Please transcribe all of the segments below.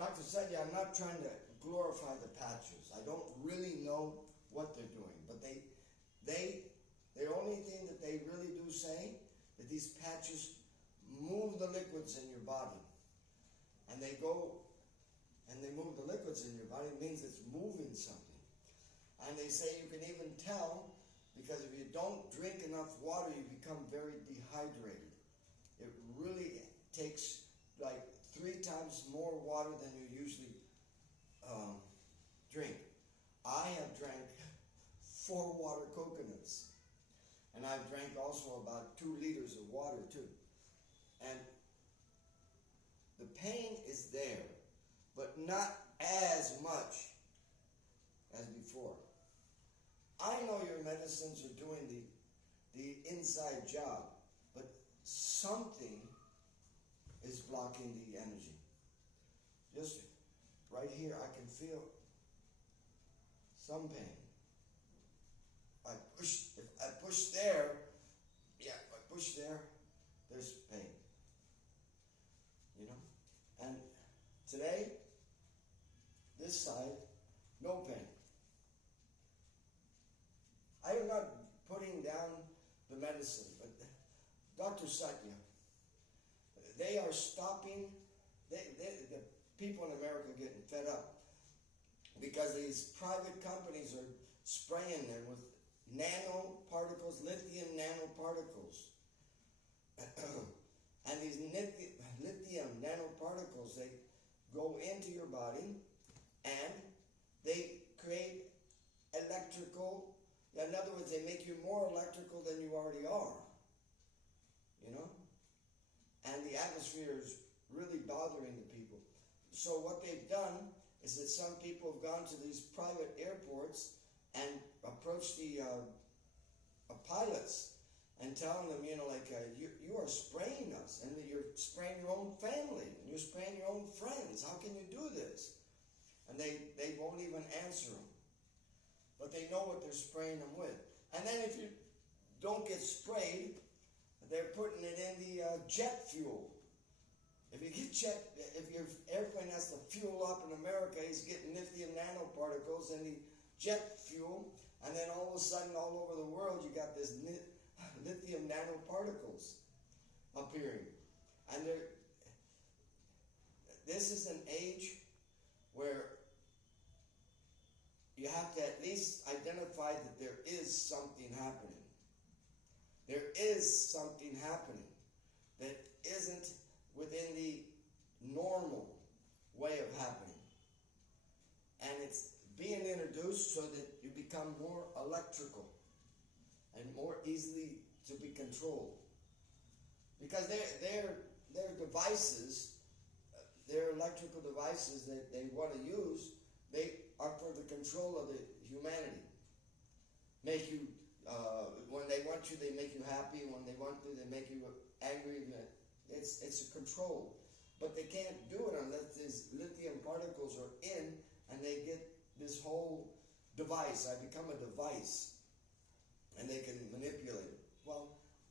Dr. Satya, I'm not trying to glorify the patches. I don't really know what they're doing, but the only thing that they really do say that these patches move the liquids in your body, and they go and they move the liquids in your body. It means it's moving something, and they say you can even tell because if you don't drink enough water, you become very dehydrated. It really takes like 3 times more water than you usually drink. I have drank 4 water coconuts, and I've drank also about 2 liters of water too. And the pain is there, but not as much as before. I know your medicines are doing the inside job, but something is blocking the energy. Just right here, I can feel some pain. If I push there, if I push there, there's pain. You know? And today, this side, no pain. I am not putting down the medicine, but Dr. Satya, they are stopping, the people in America are getting fed up because these private companies are spraying them with nanoparticles, lithium nanoparticles. And these lithium nanoparticles, they go into your body and they create electrical, in other words, they make you more electrical than you already are. You know? And the atmosphere is really bothering the people. So what they've done is that some people have gone to these private airports and approached the pilots and telling them, you know, like, you are spraying us, and you're spraying your own family, and you're spraying your own friends. How can you do this? And they won't even answer them. But they know what they're spraying them with. And then if you don't get sprayed, they're putting it in the jet fuel. If you get if your airplane has to fuel up in America, he's getting lithium nanoparticles in the jet fuel, and then all of a sudden, all over the world, you got this lithium nanoparticles appearing. And this is an age where you have to at least identify that there is something happening. There is something happening that isn't within the normal way of happening. And it's being introduced so that you become more electrical and more easily to be controlled. Because their devices, their electrical devices that they want to use, they are for the control of the humanity. Make you, when they want you, they make you happy. When they want to, they make you angry. It's a control. But they can't do it unless these lithium particles are in and they get this whole device. I become a device and they can manipulate it. Well,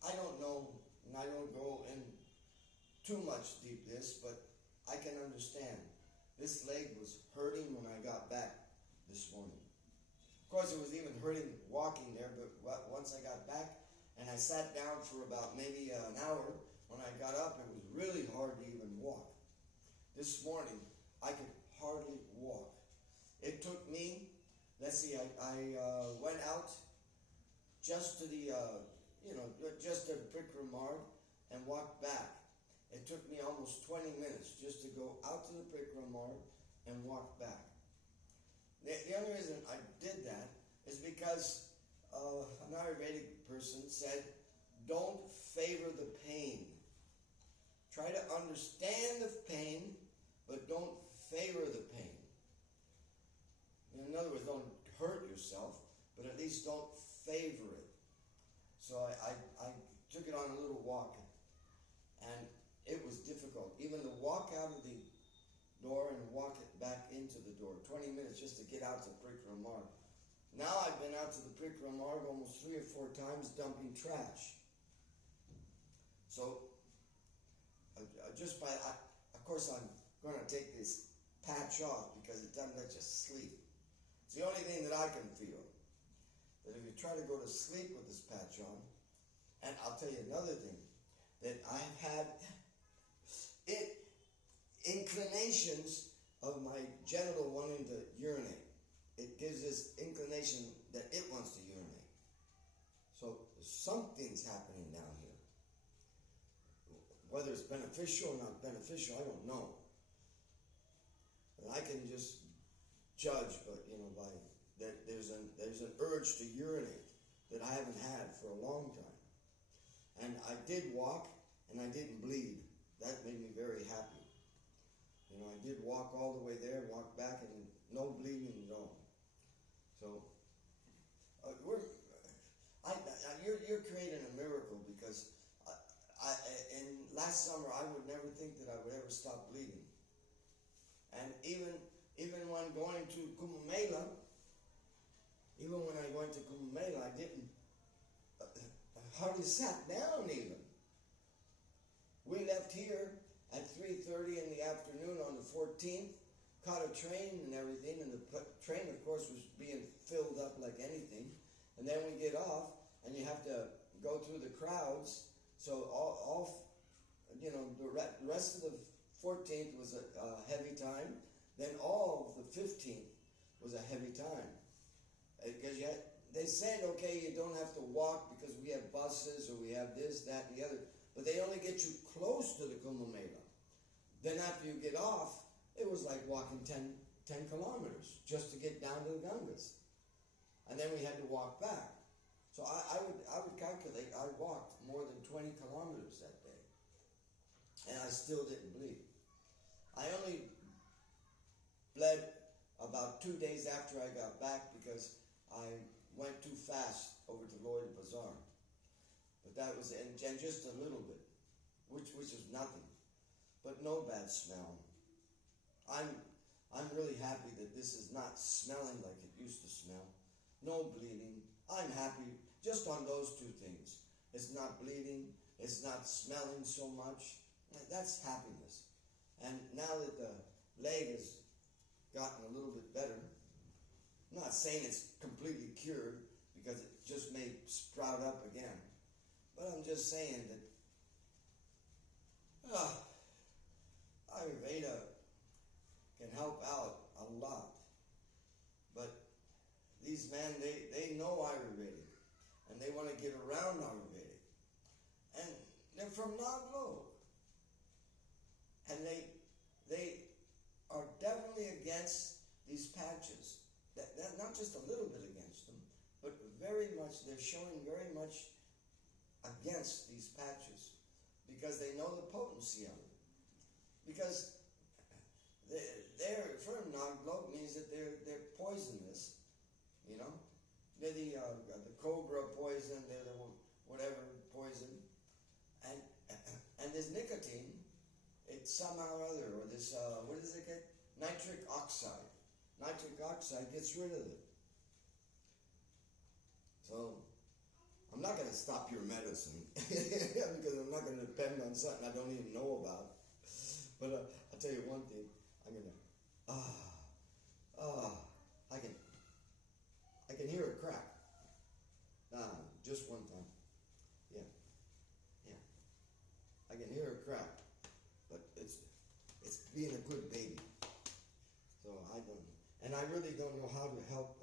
I don't know, and I don't go in too much deep this, but I can understand. This leg was hurting when I got back this morning. Of course, it was even hurting walking there, but once I got back and I sat down for about maybe an hour, when I got up, it was really hard to even walk. This morning, I could hardly walk. It took me, let's see, I went out just to the, just to Brick Ramard and walked back. It took me almost 20 minutes just to go out to the Brick Ramard and walk back. The only reason I did that is because an Ayurvedic person said, don't favor the pain. Try to understand the pain, but don't favor the pain. In other words, don't hurt yourself, but at least don't favor it. So I took it on a little walk, and it was difficult. Even to walk out of the door and walk it back into the door. 20 minutes just to get out to Brick Ramard. Now I've been out to the Brick Ramard almost 3 or 4 times dumping trash. So, of course I'm going to take this patch off because it doesn't let you sleep. It's the only thing that I can feel. That if you try to go to sleep with this patch on, and I'll tell you another thing, that I've had inclinations of my genital wanting to urinate. It gives this inclination that it wants to urinate. So something's happening down here. Whether it's beneficial or not beneficial, I don't know. And I can just judge, but by that there's an urge to urinate that I haven't had for a long time. And I did walk, and I didn't bleed. That made me very happy. I did walk all the way there, walk back, and no bleeding at all. So you're creating a miracle, because in last summer I would never think that I would ever stop bleeding. And even when going to Kumamela, I didn't hardly sat down even. We left here at 3:30 in the afternoon on the 14th, caught a train and everything, and the train, of course, was being filled up like anything. And then we get off, and you have to go through the crowds. So the rest of the 14th was a heavy time. Then all of the 15th was a heavy time. Because they said, okay, you don't have to walk because we have buses or we have this, that, and the other. But they only get you close to the Kumamela. Then after you get off, it was like walking 10 kilometers just to get down to the Ganges. And then we had to walk back. So I would calculate I walked more than 20 kilometers that day. And I still didn't bleed. I only bled about 2 days after I got back because I went too fast over to Lloyd Bazaar. But that was, and just a little bit, which is nothing, but no bad smell. I'm really happy that this is not smelling like it used to smell. No bleeding. I'm happy just on those two things. It's not bleeding. It's not smelling so much. That's happiness. And now that the leg has gotten a little bit better, I'm not saying it's completely cured because it just may sprout up again. But I'm just saying that Ayurveda can help out a lot. But these men, they know Ayurvedic, and they want to get around Ayurvedic. And they're from Naglok. And they are definitely against these patches. That not just a little bit against them, but very much, they're showing very much against these patches because they know the potency of it. Because they're from Naglok means that they're poisonous, They're the cobra poison, they're the whatever poison, and this nicotine, it's somehow or other, or this what does it get? Nitric oxide. Nitric oxide gets rid of it. So I'm not going to stop your medicine because I'm not going to depend on something I don't even know about. But I'll tell you one thing. I'm going to, I can hear a crack. Just one time. Yeah. I can hear a crack, but it's being a good baby. So I really don't know how to help